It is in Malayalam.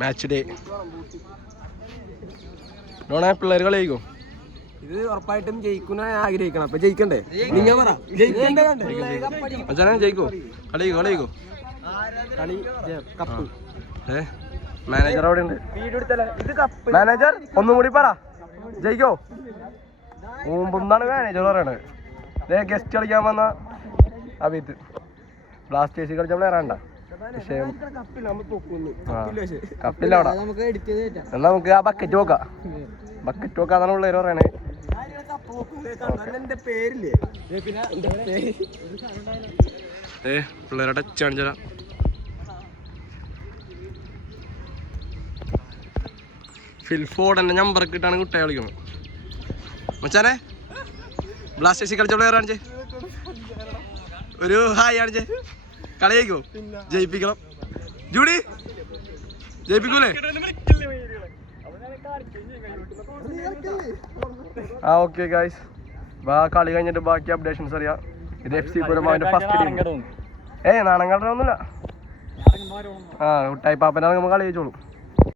Match day. ഡോണേ പിള്ളേർ കളി ജയിക്കും. ഇത് ഉറപ്പായിട്ടും ജയിക്കുന്ന ആഗ്രഹിക്കണം. അപ്പൊ ജയിക്കണ്ടേ? നിങ്ങൾ പറ. അച്ഛനെ ജയിക്കോ? കളി കളിക്കോ? കളി കപ്പ്. മാനേജർ അവിടെ ഉണ്ട്. മാനേജർ ഒന്നും കൂടി പറ, ജയിക്കോ? മുമ്പെന്നാണ് മാനേജർ പറയണത്. ഗസ്റ്റ് കളിക്കാൻ വന്ന അഭിത്ത് ബ്ലാസ്റ്റേഴ്സ് കളിച്ചപ്പോൾ ഇറണ്ട വിഷയം. കപ്പില്ല അവിടെ. എന്നാ നമുക്ക് ആ ബക്കറ്റ് നോക്കാം. ബക്കറ്റ് നോക്കാന്നാണ് പിള്ളേര് പറയണേ. പിള്ളേരുടെ ടച്ച് കാണിച്ചാ. ഫിൽഫോർഡിന്റെ നമ്പർ കിട്ടാണ് കുട്ടിയെ കളിക്കണം. മച്ചാനെ ബ്ലാസ്റ്റേഴ്സിൽ കളിച്ച പ്ലെയർ കാണിച്ചേ, ഒരു ഹായ് കാണിച്ചേ. കളി ജയിക്കോ? ജയിപ്പിക്കണം. ജൂഡി ജയിപ്പിക്കൂലേ? ആ ഓക്കെ ഗായ്സ്, കളി കഴിഞ്ഞിട്ട് ബാക്കി അപ്ഡേഷൻസ് അറിയാം. ഇത് FC പൂരം അവന്റെ ഫസ്റ്റ് ടീം. നാണം കണ്ടൊന്നുമില്ല. ആ ടൈപ്പ് ആപ്പനെ കളി ജയിച്ചോളൂ.